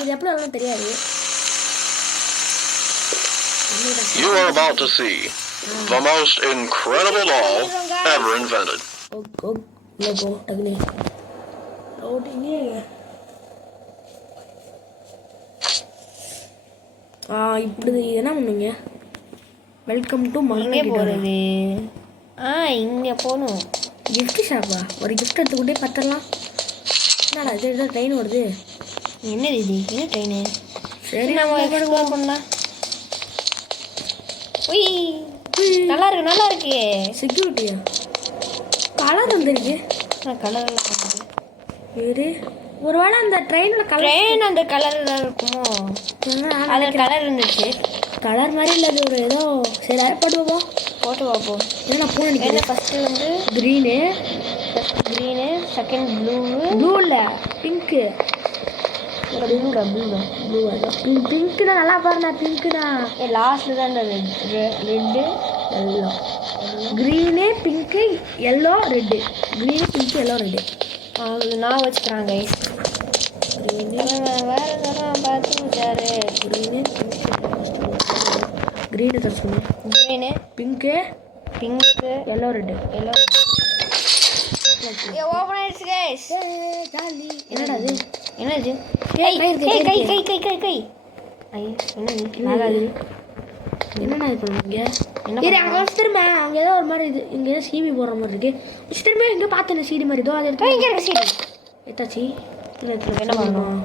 இது எப்படி வரணும் தெரியாது. You are about to see the most incredible doll ever invented. Logo tagni. Loading இப்படி என்ன பண்ணுவீங்க? வெல்கம் டு மகனே போகிறது. இங்கே போகணும். கிஃப்ட் ஷாப்பா? ஒரு கிஃப்ட் எடுத்துக்கிட்டே பத்தரலாம். என்னடா இது ட்ரெயின் வருது. என்னது இது? என்ன ட்ரெயின்? சரி நம்ம எக்ஸ்ப்ளோர் பண்ணலாம். நல்லா இருக்கு. செக்யூரிட்டியா? கலர் வந்துருக்கு. கலர் எல்லாம் வேறு ஒருவேளை அந்த ட்ரெயினோட ட்ரெயின் அந்த கலரில் இருக்குமோ? அதில் கலர் இருந்துச்சு. கலர் மாதிரி இல்லை, அது ஒரு ஏதோ சரி போட்டு பார்ப்போம். ஏன்னா பூனை என்ன ஃபஸ்ட்டு வந்து க்ரீனு, செகண்ட் ப்ளூ இல்லை பிங்க்கு. பிங்க்குனா நல்லா பாருண்ணா. பிங்க்குண்ணா லாஸ்ட்டில் தான் இந்த red yellow. Green pink yellow red. Green pink yellow red. நான் வச்சுக்கிறேன் கைஸ். வேறு தரம் பார்த்து விட்டாரு. க்ரீனு தச்சுங்க. Green pink yellow red. Open ஆயிடுச்சு கைஸ். என்னடா அது? என்னது? கை என்னண்ணா இது பண்ணுவீங்க? அங்கே வச்சு திரும்ப அங்கே ஏதோ ஒரு மாதிரி இது இங்கே ஏதோ சிபி போடுற மாதிரி இருக்கு. வச்சு திரும்ப இங்கே பார்த்தேன் சிடி மாதிரி ஏதோ. அது எடுத்து இங்கே இருக்கு சீடி. எத்தாச்சி என்ன பண்ணணும்?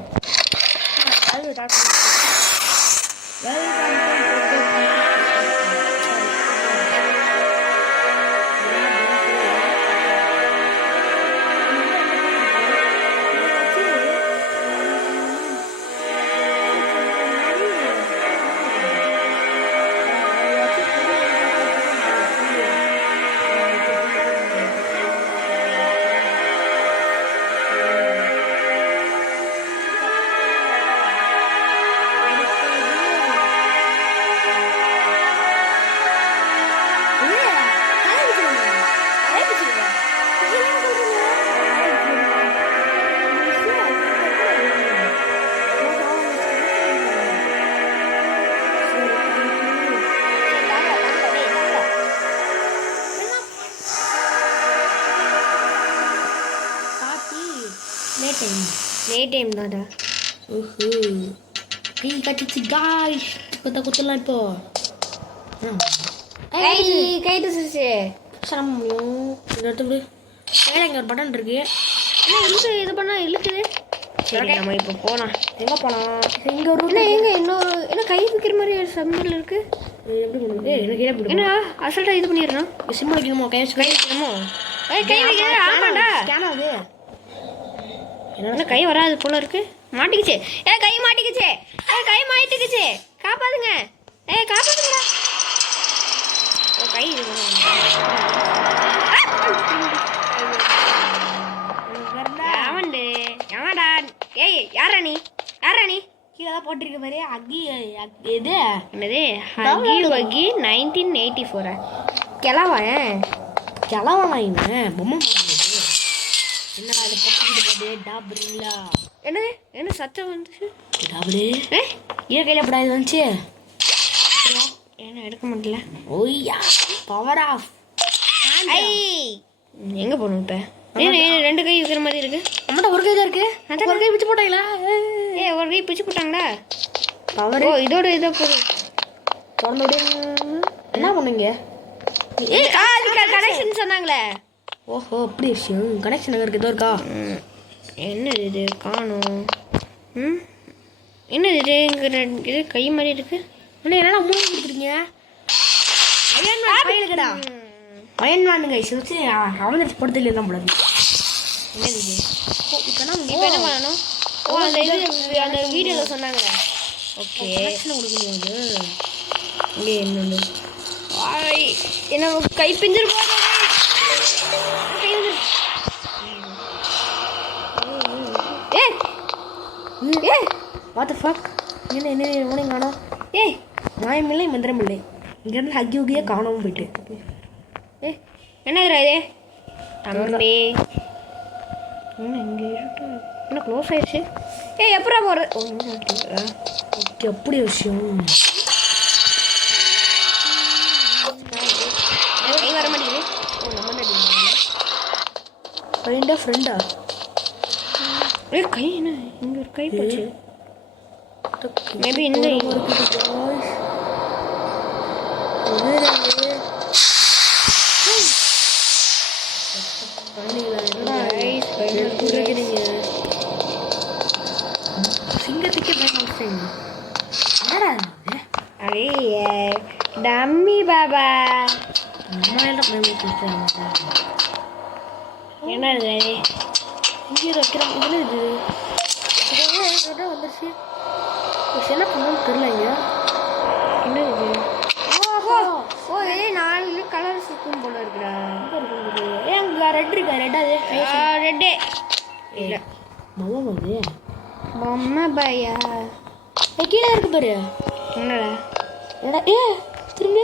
லேட் டைம் தான்டா. கை கட்டிச்சு காய்ஸ். குத்தலாம் இப்போ. கை தூசிச்சு. எடுத்து மேலே இங்கே ஒரு பட்டன் இருக்கு. இது பண்ணா இழுக்குது. சரி நம்ம இப்போ போகலாம். எங்கே போகலாம்? இங்கே ஒரு இன்னொரு என்ன கை வைக்கிற மாதிரி சம்பளம் இருக்கு. எப்படி பண்ணுறது? எனக்கு என்ன அசல்ட்டாக இது பண்ணிடுறோம். சிம் வைக்கணுமோ? கை வைக்கணுமோ? கை வைக்கிறது. ஆமாண்டா. ஸ்கேன் ஆகுது. என்ன கை வராது போல இருக்கு. மாட்டிக்கிச்சு. கை மாட்டிக்கிச்சு. கை மாட்டிக்கிச்சு. காப்பாதுங்க. காப்பாதுங்கடா. கை எவன்டா? யாரா நீ கீழே தான் போட்டிருக்க மாதிரி அக்கி இது என்னது? ஹக்கி 1984 கிளவான் இவன் பொம்மை. என்னடா இதை பற்றிக்கிட்டு போட்டு டாபுங்களா? என்ன சத்தம் வந்துச்சு? டாபுடு ஏன் கையில் எப்படா இது வந்துச்சு? ஏன்னா எடுக்க முடியல. ஓய்யா பவர் ஆஃப். எங்கே போகணும் இப்போ? ரெண்டு கை இருக்கிற மாதிரி இருக்கு. நம்மகிட்ட ஒரு கை தான் இருக்கு. ஒரு கை பிச்சு போட்டாங்களா? ஒரு கை பிச்சு போட்டாங்களா? பவர் இதோட இதை போடு. திறந்து விடு. என்ன பண்ணுங்க? கனெக்ஷன் சொன்னாங்களே. ஓஹோ அப்படி விஷயம். கனெக்ஷன் அங்கே இருக்கு. ஏதோ இருக்கா? என்னது இது? காணும். என்னது இது? இங்கே இது கை மாதிரி இருக்கு. என்னடா மூணு கொடுத்துருக்கீங்க? அயன்மேனுக்குடா. அயன்மேனுங்க வச்சு அவன் படத்துல தான் போடுறது. என்னது இது? இப்போ என்ன பண்ணணும்? அந்த இது அந்த வீடியோவில் சொன்னாங்களே. ஓகே கனெக்ஷன் கொடுக்கணும். இங்கே என்னண்டு என்ன கை பிஞ்சிரு போது. What the fuck? என்ன ஓனிங் காணோம். மாயமில்லை மந்திரமில்லை. இங்கேருந்து ஹக்கி உக்கியே காணாமல் போயிட்டு. என்னதுரா இது? தம்பி என்ன இங்கே என்ன க்ளோஸ் ஆயிடுச்சு. ஏய் எப்படா போகிறது? ஓ ஓகே அப்படி விஷயம். கை வர மாட்டேங்குது. ஓ நம்ம ஃப்ரெண்டா ஃப்ரெண்டா? ஏய் கை என்ன இங்கே ஒரு கை போச்சு. மேபி இந்த சிங்கத்துக்கே பயன்படுத்துறீங்க. அரே டம்மி பாபா நம்ம எல்லாம் பயன்படுத்துறாங்க. என்ன இது? இங்கே வைக்கிறோம். இதில் இது வந்துருச்சு. என்ன பண்ணணும்னு தெரியலைங்க. என்ன இது? ஓ ஓ ஏய் 4 கலர் இருக்கும் போல இருக்குடா. ஏன் அங்கே ரெட் இருக்கா? ரெட் அது ரெட்டே இல்லை மவம் அது பொம்மை பையா. கீழே இருக்கு பாரு. என்னடா என்னடா ஏ திரும்பி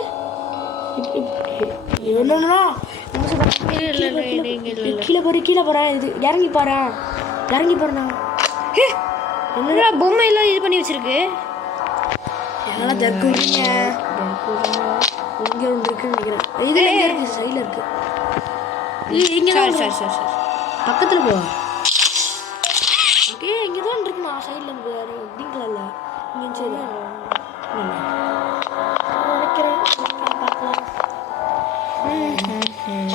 என்னன்னா கீழே பாரு கீழே போறேன். இது இறங்கி பாரு இறங்கி பாருண்ணா. என்னடா பொம்மை எல்லாம் இது பண்ணி வச்சிருக்கு. என்னெல்லாம் ஜர்க்குறீங்க? இங்கே ஒன்று இருக்குன்னு நினைக்கிறேன். இதில் எங்கே இருக்குது? சைடில் இருக்கு. இங்கே தான் சரி சரி சரி பக்கத்தில் போ. ஓகே இங்கே தான் இருக்குண்ணா. சைடில் இருக்கு க்ரீன் கலரில். இங்கே சரி நினைக்கிறேன். பார்க்கலாம்.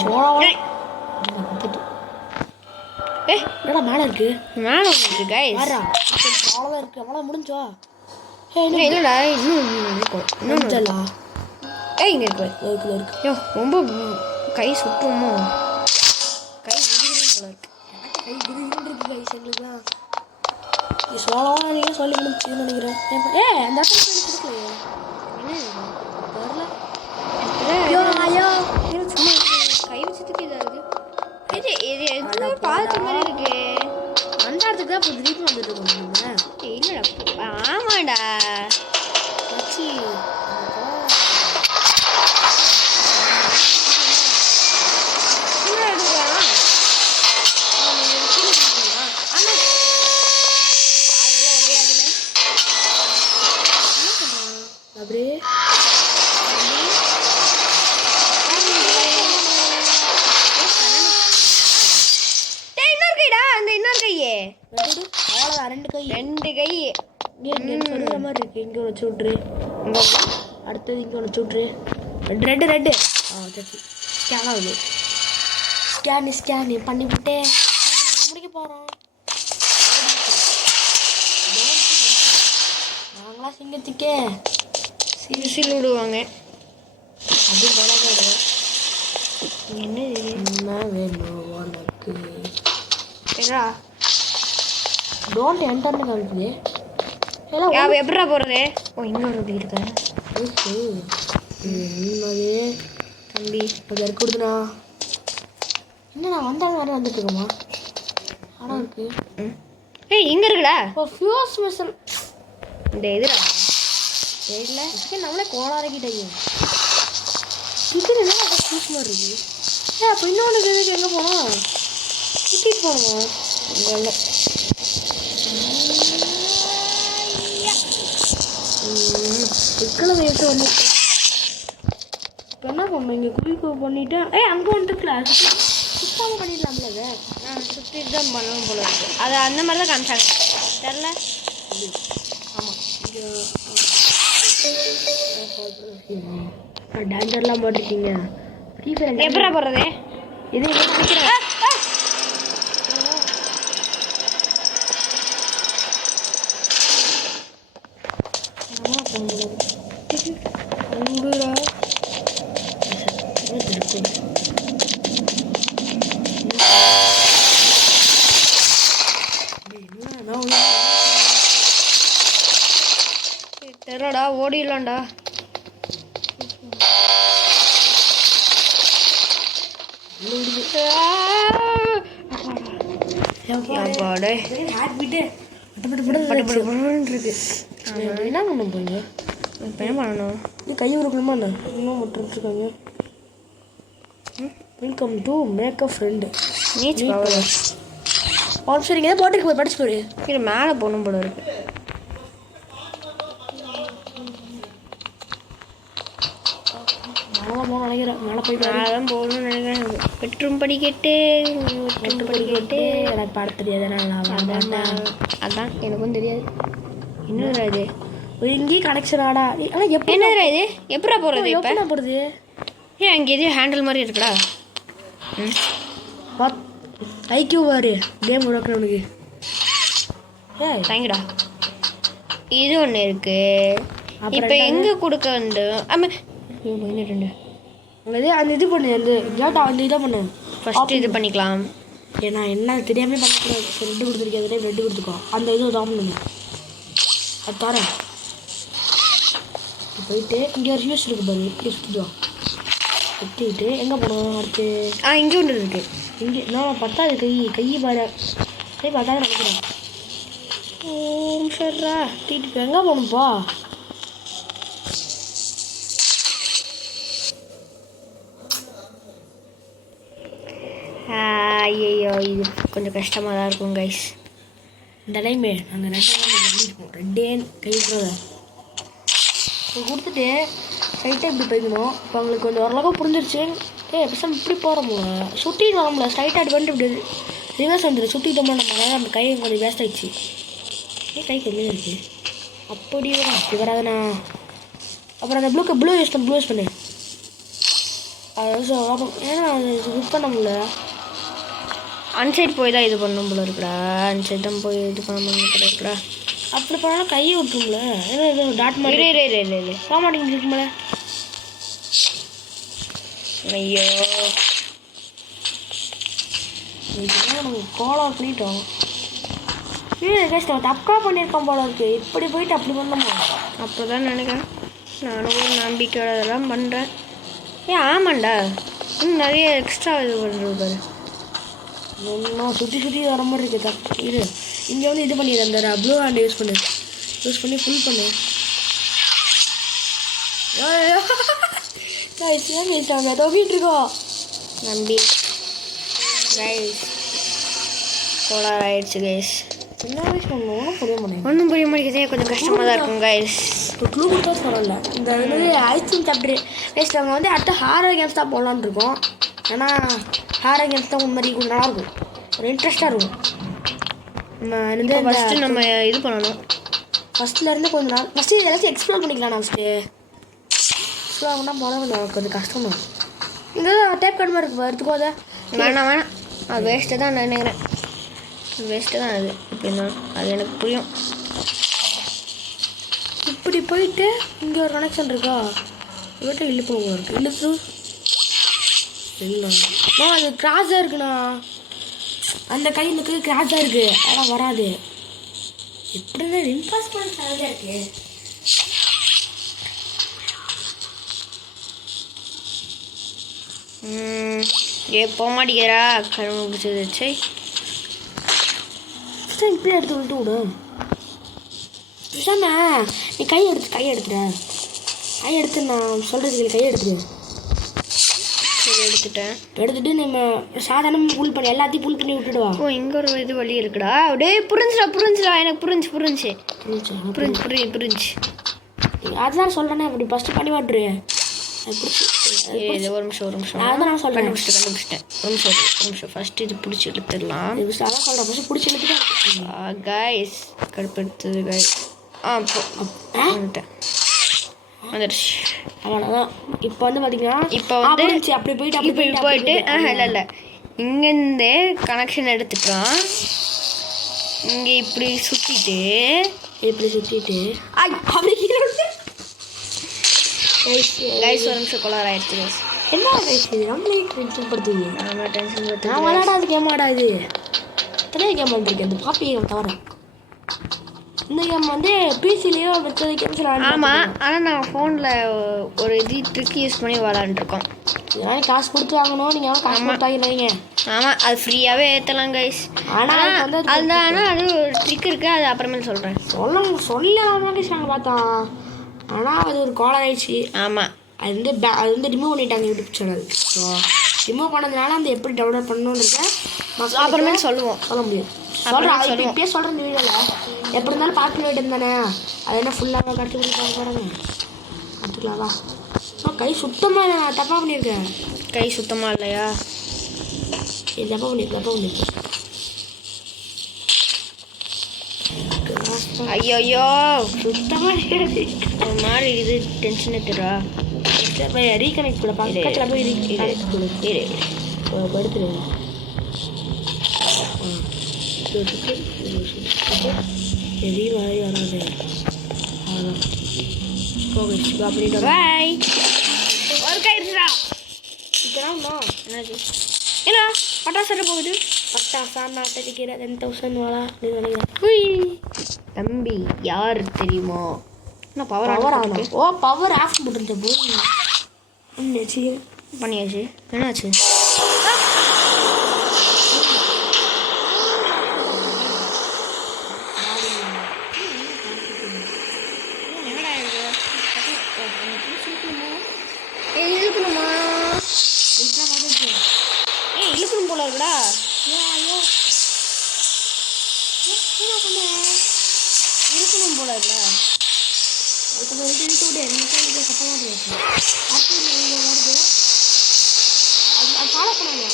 சோழா ஏய் என்னடா மேலே இருக்கு? மேலே ஒன்று இருக்கு கைஸ். யாரா அவ்வளோதான் இருக்கு. அவ்வளோ முடிஞ்சோ? இல்லைடா இன்னும் முடிஞ்சலா? ஏய் இங்கே இருக்கு இருக்குது இருக்கு. ஐயோ ரொம்ப கை சுற்றுமோ. கை விடுகிறேன் போல இருக்கு. கை குதிகிட்டு இருக்கு கைஸ் எங்களுக்குலாம். இது சோழவா நீங்கள் சொல்லி முடிச்சுன்னு நினைக்கிறேன். அந்த இடத்துல கொடுக்கலையே. வரல. ஐயோ ஐயோ சும்மா கை வச்சதுக்கு இதாகுது. இது இது எதுவுமே பார்த்த மாதிரி இருக்கு. அண்டாரத்துக்கு தான் இப்போ திடீர்னு வந்துட்டு இருக்கோம் நம்ம. இல்லைடா ஆமாடா வச்சு அப்படியே அவ்வளோதான். ரெண்டு கை சொல்கிற மாதிரி இருக்கு. இங்கே ஒன்று சுட்ரு, அடுத்தது இங்கே ஒன்று சுட்ரு. ரெண்டு ரெண்டு சரி ஸ்கேன் ஆகுது. ஸ்கேன் பண்ணிவிட்டே முடிக்க போகிறோம். நாங்களா சிங்கத்துக்கே விசில் விடுவாங்க. அப்படி போடாத. என்ன என்ன வேணும் உனக்கு? ஏடா டோன்ட் என்டர்னு காமிக்குது. எப்படா போகிறது? ஓ இன்னொரு வீடு இருக்கா? என்னது தம்பி இப்போ இருக்கு கொடுத்துனா என்ன நான் வந்தாலும் வேறு வந்துட்டு இருக்கோமா? ஆனால் இருக்கு. ஏய் இங்கே இருக்குடா. இப்போ ஃபியூஸ் மிஷன் இந்த இதுடா தெரியல. நம்மளே கோளாரக்கிட்டே இது என்ன ஃபியூஸ் மாதிரி இருக்கு. அப்போ இன்னொன்று இதுக்கு எங்கே போனோம்? சுற்றிட்டு போகணுமா? இல்லை சிக்கலை வயசு வந்து இப்போ என்ன பண்ணணும்? இங்கே குயிக்கு பண்ணிவிட்டு அங்கே வந்துட்டுல சுத்தமாக பண்ணிடலாம்ல. அதை சுற்றிட்டு தான் பண்ணணும் போல இருக்கு. அது அந்த மாதிரி தான் காமிச்சாங்க. தெரில. ஆமாம் இங்கே டேஞ்சர்லாம் போட்டிருக்கீங்க. ஃப்ரீ ஃபயர் எப்படா போடுறது? இது நினைக்கிறேன். தெரியலடா ஓடிடலாம்டா. என்ன பண்ண போறீங்க? இப்போ என்ன பண்ணணும்? இது கை உருக்கணுமா? என்ன இன்னும் விட்டுருக்காங்க. Welcome to make a friend. நீச் பவர். ஒரு நிமிஷம் நீங்கள் போட்டுருக்கு போய் படிச்சு போடு. இது மேலே போகணும் போல இருக்கு. மேலே போகணும்னு நினைக்கிறேன். மேலே போய் மேலே தான் போகணும்னு நினைக்கிறேன். பெட்ரூம் படிக்கட்டு எனக்கு பாட தெரியாது. அதான் எனக்கும் தெரியாது. என்னடா இது? இங்கேயே கனெக்ஷன் ஆடா. ஆனால் எப்படி என்னடா இது? எப்படா போகிறது இப்போ? என்ன போடுறது? ஏன் அங்கே எதுவும் ஹேண்டில் மாதிரி இருக்குடா? ஐக்கியூ பாரு கேம் உனக்கு. ஏய் தேங்கடா. இது ஒன்று இருக்கு. இப்போ எங்கே கொடுக்க வந்து ஆமாம் ரெண்டு உங்களுக்கு அந்த இது பண்ணு. அந்த இதை பண்ணு. ஃபஸ்ட்டு இது பண்ணிக்கலாம். ஏன்னா என்ன தெரியாமல் பண்ணக்கூடாது. ரெட்டு கொடுத்துருக்கேன். அதே ரெட்டு கொடுத்துக்கோ. அந்த இது தான் பண்ணுங்க. அது தரேன். போயிட்டு இங்கே ஒரு யூஸ் இருக்கு பாரு. யூஸ் கொடுத்துவா சுற்றிக்கிட்டு எங்கே போகணும் அடுத்து? இங்கே ஒன்று இருக்கு. இங்கே நான் பத்தாது கை பாரு. கை பத்தாது நினைக்கிறேன். ஓம் சரிடா தீட்டு எங்கே போகணும்ப்பா? ஐயோ இது கொஞ்சம் கஷ்டமாக தான் இருக்கும் கைஸ். இந்த டைமே நாங்கள் பண்ணியிருக்கோம். ரெண்டே கை விட்டுறத கொடுத்துட்டு ஸ்ட்ரைட்டாக இப்படி போய்க்கணும். இப்போ அவங்களுக்கு கொஞ்சம் ஓரளவுக்கு புரிஞ்சிருச்சு. பேசாமல் இப்படி போகிறோம்ல சுட்டின்னு வரோம்ல ஸ்ட்ரைட்டாக அப்படி பண்ணிட்டு இப்படி ரிவர்ஸ் வந்துடு. சுற்றிட்டோம்னா நம்ம அந்த கை கொஞ்சம் வேஸ்ட் ஆகிடுச்சு. கை கம்மியாக இருக்குது. அப்படி வரும் அப்படி வராதுண்ணா. அப்புறம் அந்த ப்ளூ யூஸ் பண்ணு. அது ஏன்னா அது யூஸ் பண்ண முடியல. அன்சைட் போய் தான் இது பண்ணும் போல இருக்குடா. அன்சைட் தான் போய் இது பண்ண போல இருக்குடா. அப்படி பண்ணாலும் கையை விட்டுரும்ல. ஏன்னா இது டாட் மாதிரி இல்லை போக மாட்டேங்குது இருக்கும்ல. ஐயோ இதுதான் நம்ம கோலா பண்ணிட்டோம். தப்பாக பண்ணியிருக்கோம் போல இருக்கு. இப்படி போயிட்டு அப்படி பண்ணோமா? அப்போ தான் நினைக்கிறேன். நானும் கூட நம்பிக்கையோட இதெல்லாம் பண்ணுறேன். ஆமாண்டா இன்னும் நிறைய எக்ஸ்ட்ரா இது பண்ணுறது பாரு. இன்னும் சுற்றி வர மாதிரி இருக்குது. இரு இங்கே வந்து இது பண்ணிடு. அந்த ப்ளூ ஹேண்ட் யூஸ் பண்ணி ஃபுல் பண்ணு. தொகிட்டு இருக்கோம் நம்பி ரைஸ் கோலார் ஆயிடுச்சு கைஸ். என்ன வயசு ஒன்றும் புரிய மாட்டேங்குது. ஒன்றும் புரிய மாட்டேங்குது. கொஞ்சம் கஷ்டமாக தான் இருக்கும் கைஸ். இப்போ க்ளூ கொடுத்தா சொல்லல. இந்த இது ஐஸ்கிரீம் சாப்பிட்ரு கைஸ். நாங்கள் வந்து அடுத்த ஹாரர் கேம்ஸ் தான் போடலான்னு இருக்கோம். ஏன்னா ஹாரர் கேம்ஸ் தான் உண்மை கொஞ்சம் நல்லாயிருக்கும். ஒரு இன்ட்ரெஸ்ட்டாக இருக்கும். நம்ம ஃபஸ்ட்டு நம்ம இது பண்ணணும். ஃபஸ்ட்லேருந்து கொஞ்சம் நாள் ஃபஸ்ட்டு எல்லாத்தையும் எக்ஸ்ப்ளோர் பண்ணிக்கலாம். நான் எக்ஸ்ப்ளோர் பண்ணால் போனால் கொஞ்சம் கஷ்டம் தான். இங்கே டேப் கார்டு மாதிரி இருக்கு. எடுத்துக்கோ. அதை வேணாம் அது வேஸ்ட்டு தான் நான் நினைக்கிறேன். வேஸ்ட்டு தான் அது. எப்படின்னா அது எனக்கு புரியும். இப்படி போயிட்டு இங்கே ஒரு கனெக்ஷன் இருக்கா? இவட்ட இழுப்பு இருக்கு. இழுப்பு இல்லைண்ணா அது கிராஸாக இருக்குண்ணா. அந்த கையிலுக்கு கிராஸாக இருக்குது. அதெல்லாம் வராது. எப்படின்னா இம்பாசிபிள் சார்ஜாக இருக்கு. போக மாட்டேங்கிறா கரும்பு பிடிச்சது வச்சு இப்படி எடுத்து விட்டு விடு. விஷாண்ணா நீ கை எடுத்துட. கை எடுத்து நான் சொல்கிறது கை எடுத்துடு. எடுத்துட்டு நம்ம சாதாரணமாக புல் பண்ணி எல்லாத்தையும் புல் பண்ணி விட்டுடுவா. இங்கே ஒரு இது வழி இருக்குடா. அப்படியே புரிஞ்சுடா எனக்கு புரிஞ்சு அதுதான் சொல்கிறேன்னே. அப்படி ஃபஸ்ட்டு பண்ணி மாட்டுரு. ஒரு நிமிஷம் அதான் நான் சொல்கிறேன். கண்டுபிடிச்சிட்டேன். ஒரு நிமிஷம் ஃபஸ்ட்டு இது பிடிச்சி எடுத்துடலாம். அதான் சொல்கிறேன். ஃபஸ்ட்டு பிடிச்சி எடுத்துட்டு கைஸ் கடுப்பு எடுத்தது கைஸ். வந்துட்டேன் வந்துடுச்சு. அவ்வளோதான். இப்போ வந்து பார்த்தீங்கன்னா இப்போ வந்து அப்படி போயிட்டு இல்லை இங்கேருந்தே கனெக்ஷன் எடுத்துக்கலாம். இங்கே இப்படி சுற்றிட்டு கைஸ் ஒரு நிமிஷம் கொலார் ஆயிடுச்சு கைஸ். என்ன கைஸ் நம்மளே டென்ஷன் படுத்துவீங்க. நான் டென்ஷன் படுத்து நான் விளையாடாது கேம் ஆடாது. எத்தனை கேம் வந்துருக்கேன் இந்த பாப்பி கேம் தவிர. இந்த கேம் வந்து பிசிலேயோ மற்ற கேம்ஸ் விளையாடு. ஆமாம் ஆனால் நான் ஃபோனில் ஒரு இது ட்ரிக் யூஸ் பண்ணி விளாண்டுருக்கோம். இதெல்லாம் காசு கொடுத்து வாங்கணும். நீங்கள் காசு கொடுத்தாங்க. ஆமாம் அது ஃப்ரீயாகவே ஏற்றலாம் கைஸ். ஆனால் அது ஒரு ட்ரிக் இருக்குது. அது அப்புறமேல சொல்கிறேன். சொல்லாமல் நாங்கள் பார்த்தோம். ஆனால் அது ஒரு கால் ஆயிடுச்சு. ஆமாம் அது வந்து ரிமூவ் பண்ணிட்டாங்க யூடியூப் சேனல். ஸோ ரிமூவ் பண்ணதுனால அந்த எப்படி டவுன்லோட் பண்ணணுன்றத அப்புறமேல சொல்ல முடியும். சொல்கிறேன் அது இப்பயே சொல்கிறேன் இந்த வீடியோவில். எப்படி இருந்தாலும் பார்த்து ஐட்டம் தானே, அது என்ன ஃபுல்லாக கட்டி கொடுத்து பாருங்க. பார்த்துக்கலாவா? கை சுத்தமாக இல்லை, நான் தப்பாக பண்ணியிருக்கேன். கை சுத்தமாக இல்லையா? இது தப்பாக பண்ணியிருக்கேன். ஐயோ சுத்தமாக ஒரு மாதிரி இது டென்ஷன் எடுத்துடா. ரீகனெக்ட் கூட பக்கத்தில் போய் ரீகனெக்ட் கொடு. படுத்துடுங்க. எரி வாய் வராது. அதான் போகிடுச்சு அப்படின்ற பாய். ஒரு கை இருக்குடா. இதெல்லாம் என்னது? என்ன பட்டாசு போகுது? பட்டாசா நாட்டடிக்கிற 10,000 வாடா அப்படின்னு நினைக்கிறேன். தம்பி யார் தெரியுமா? என்ன பவர் பவர் ஆகணும். ஓ பவர் ஆஃப் போட்டுருந்த போது ஒன்றுச்சு பண்ணியாச்சு. என்னாச்சு? இழுக்கணுமா? இழுக்கணும் போல இருக்குடா. இருக்கணும் போல இருக்குடா. ஃபாலோ பண்ணுங்க.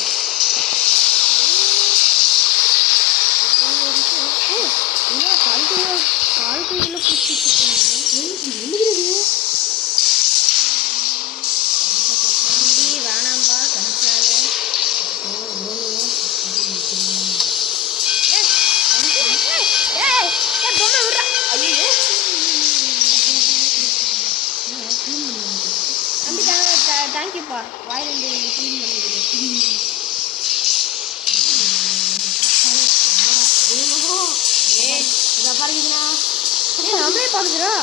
கால்குள்ள பிடிச்சிட்டு வேணாம்பா கணிச்சாலே. தேங்க்யூப்பா. வாய் ரெண்டு க்ளீன் பண்ணிடுது. நம்மளே பார்க்குதுடா.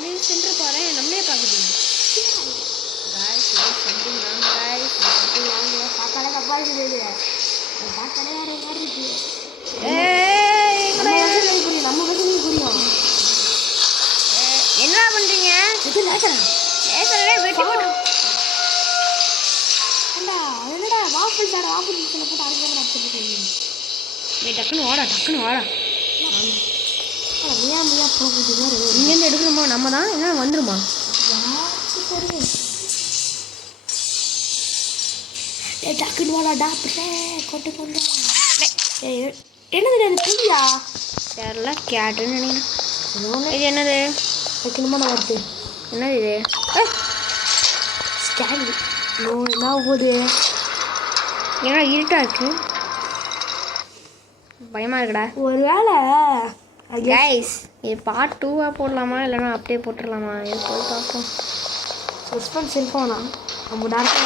நீ சென்று பாரு, நம்மளே பார்க்குது. என்ன பண்றீங்க? வெட்டி போட்டு நீ டக்குன்னு வாடா. இங்கேருந்து எடுக்கணுமா? நம்ம தான் என்ன வந்துருமா? டக்குன்னு வாடா கொண்டு கொண்டு. என்னது அது புரியா? தெரியல, கேட்டுன்னு நினைக்கிறேன். இது என்னது? வைக்கணுமா வருது? என்னது இது? ஸ்கேன் என்ன போகுது? ஏன்னா இருட்டா இருக்கு, பயமா இருக்குடா. ஒரு வேளை கைஸ் இது பார்ட் 2 போடலாமா இல்லைன்னா அப்படியே போட்டுடலாமா? இது போய் பார்ப்போம். சஸ்பென்ஸ் இருக்கோண்ணா நம்ம டாக்டர்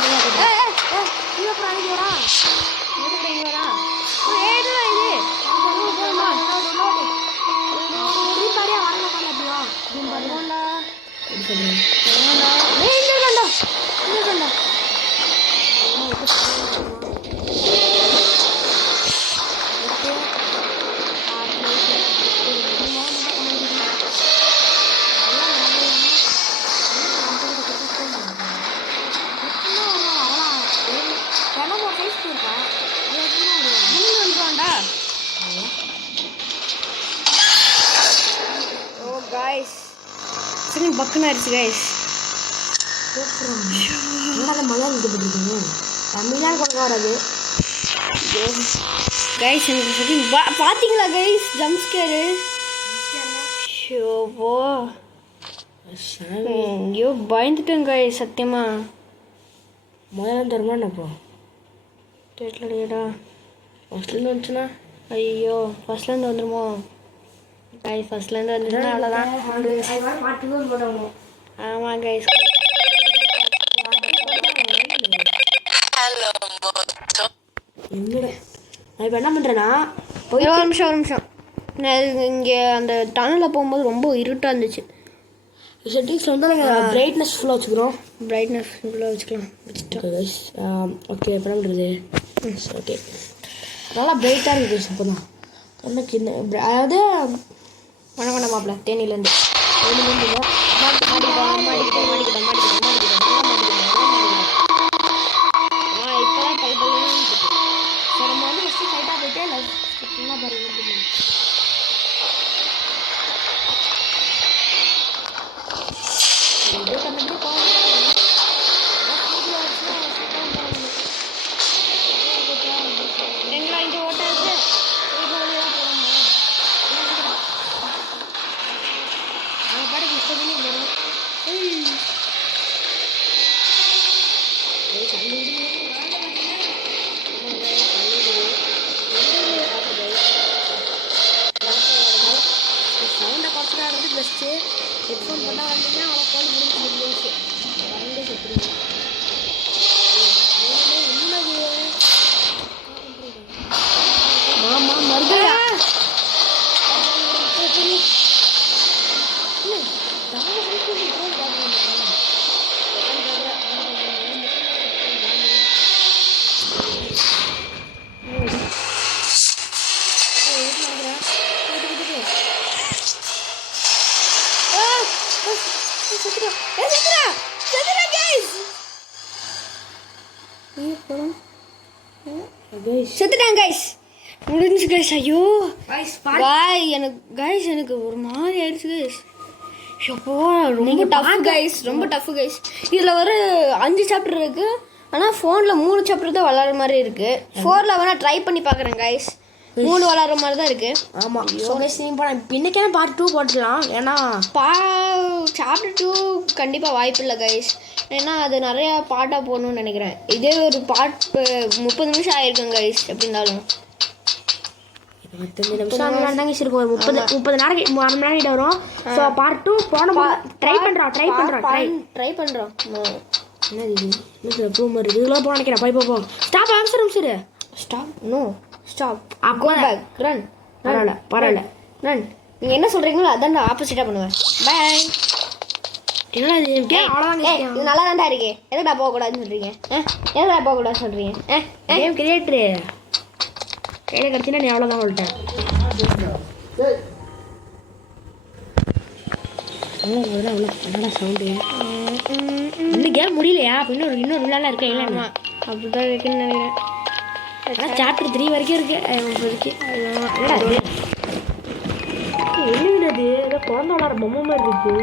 பக்குன்னு ஆயிடுச்சு கைஸ். மழை இருக்கீங்க தமிழ்நாடு கொண்டு வராது கைஸ். எனக்கு பார்த்தீங்களா கைஸ் ஜம்ப் ஸ்கேரு? ஷோபோ ஐயோ பயந்துட்டேன் கைஸ் சத்தியமா. முதல்ல தருமா அப்போ தெரியலடா. ஃபஸ்ட்லேருந்து வந்துச்சுன்னா ஐயோ ஃபஸ்ட்லேருந்து வந்துடுமோ? கைஸ் ஃபஸ்ட்லேருந்து வந்துச்சுன்னா அவ்வளோதான். ஆமாம் கைஸ். என்னடா நான் இப்போ என்ன பண்ணுறேன்னா ஒரு நிமிஷம் நான் இங்கே அந்த டனலில் போகும்போது ரொம்ப இருட்டாக இருந்துச்சு. செட்டிங்ஸில் வந்து நாங்கள் பிரைட்னஸ் ஃபுல்லாக வச்சுக்கிறோம். பிரைட்னஸ் ஃபுல்லாக வச்சுக்கலாம். ஓகே இப்போ என்ன பண்ணுறது? ஓகே நல்லா பிரைட்டாக இருக்குது. இப்போ தான் எனக்கு அதாவது வணக்கம் மாப்பிள்ள தேனிலேருந்து இப்போ தான் நம்ம வந்து ஃபஸ்ட்டு டைட்டாக போயிட்டு சவுண்டை குறைச்சிடாது பெஸ்ட்டு. ஹெட்ஃபோன் பண்ணால் வந்தீங்கன்னா அவ்வளோ ஃபோன் முடிஞ்சு வரண்டே செத்துருங்க. மாமா மருதையா செத்துட்டாங்க கைஸ். முடிஞ்சு கைஸ். ஐயோ எனக்கு ஒரு மாதிரி ஆயிடுச்சு கைஸ். எப்போ ரொம்ப டஃப் கைஸ், ரொம்ப டஃப் கைஸ். இதில் ஒரு 5 சாப்டர் இருக்குது. ஆனால் ஃபோனில் 3 சாப்டர் தான் விளாட்ற மாதிரி இருக்குது. 4ல் வேணால் ட்ரை பண்ணி பார்க்குறேன் கைஸ். 3 விளாட்ற மாதிரி தான் இருக்குது. ஆமாம். ஸோ கைஸ் நீங்கள் இன்னைக்கான பார்ட் 2 போட்டுடலாம். ஏன்னா சாப்டர் 2 கண்டிப்பாக வாய்ப்பு இல்லை கைஸ். ஏன்னா அது நிறையா பாட்டாக போடணும்னு நினைக்கிறேன். இதே ஒரு பாட் 30 நிமிஷம் ஆயிருக்கும் கைஸ். எப்படி இருந்தாலும் 15 நிமிஷம் தாங்க இருக்கும். ஒரு 30 நாளைக்கு 1 மணி நேரம் வரும். ஸோ பார்ட் 2 போன ட்ரை பண்ணுறோம். என்னது இது? என்ன ப்ரூவ் மாதிரி இதெல்லாம் போக நினைக்கிறேன். போ ஸ்டாப். ஆன்சர் சரி stop. No stop. Go back. Run. பரவாயில்ல ரன். நீங்கள் என்ன சொல்கிறீங்களோ அதான் நான் ஆப்போசிட்டாக பண்ணுவேன். பாய். என்னடா இது? அவ்வளோதான். இது நல்லா தான்டா இருக்கே. எதுடா போகக்கூடாதுன்னு சொல்கிறீங்க? எதுடா போகக்கூடாதுன்னு சொல்கிறீங்க? கேம் கிரியேட்ரு கையில் கிடச்சினா நீ அவ்வளோதான் சொல்லிட்டேன். என்னடா சவுண்டு? இன்னும் கேம் முடியலையா? அப்போ இன்னொரு விழாலாம் இருக்கா? இல்லை அப்படி தான் இருக்குன்னு நினைக்கிறேன். சாப்டர் 3 வரைக்கும் இருக்கு. இப்போதைக்கு என்னடா இது? என்னது? ஏதோ குழந்தை விளாட்ற பொம்மை மாதிரி இருக்கு.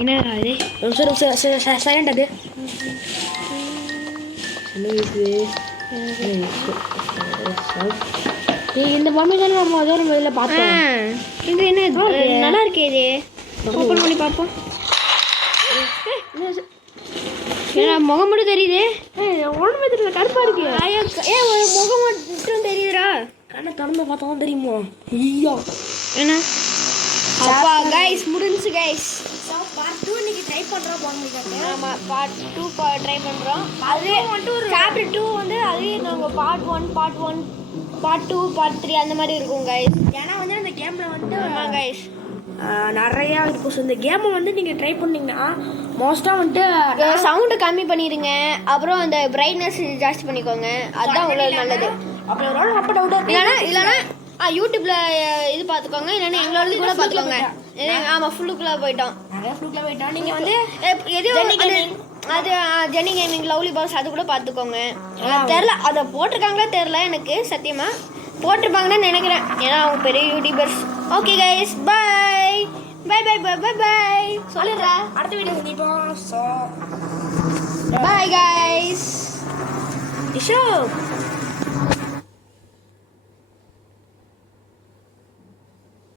என்னடா அது? சைலண்ட் அது. இந்த பொம்மை தானே நம்ம அதோ நம்ம இதில் பார்த்தோம். இது என்ன நல்லா இருக்கே. இது ஓப்பன் பண்ணி பார்ப்போம். ஏன்னா முகம் மட்டும் தெரியுது. ஒன்றுமே தெரியல. கருப்பாக இருக்கு. ஒரு முகம் மட்டும் தெரியுதுடா. கண்ணை திறந்து பார்த்தா தெரியுமா? ஐயோ என்ன அப்பா கைஸ் முடிஞ்சு கைஸ். பார்ட் 2 இன்னைக்கு ட்ரை பண்ணுறோம். ஆமாம் பார்ட் 2 ட்ரை பண்ணுறோம். அது சாப்டர் 2 வந்து அதே நாங்கள் பார்ட் 1 பார்ட் 2 பார்ட் 3 அந்த மாதிரி இருக்கும் கைஸ். ஏன்னா வந்து அந்த கேமில் வந்து ஆமாம் கைஸ் நிறையா இருக்கும். ஸோ இந்த கேமை வந்து நீங்கள் ட்ரை பண்ணிங்கன்னா மோஸ்ட்டாக வந்துட்டு சவுண்டு கம்மி பண்ணிடுங்க. அப்புறம் அந்த பிரைட்னஸ் ஜாஸ்தி பண்ணிக்கோங்க. அதுதான் உங்களுக்கு நல்லது. அப்புறம் ஒரு நாள் அப்போ டவுட்டாக இல்லைன்னா யூடியூப்ல இது பார்த்துக்கோங்க. இல்லைன்னா எங்களோட கூட பார்த்துக்கோங்க. ஆமாம் ஃபுல்லுக்குள்ளே போயிட்டோம். நீங்கள் வந்து எதுவும் அது ஜெனி கேமிங் லவ்லி பாஸ் அது கூட பார்த்துக்கோங்க. தெரில அதை போட்டிருக்காங்களா தெரில எனக்கு சத்தியமாக. போட்டிருப்பாங்கன்னு நினைக்கிறேன். ஏன்னா அவங்க பெரிய யூடியூபர்ஸ். ஓகே கைஸ் பாய் பாய் பாய் பாய் பாய் பாய் சொல்லிடுறா. அடுத்த வீடியோ சந்திப்போம். So bye guys. இஷோ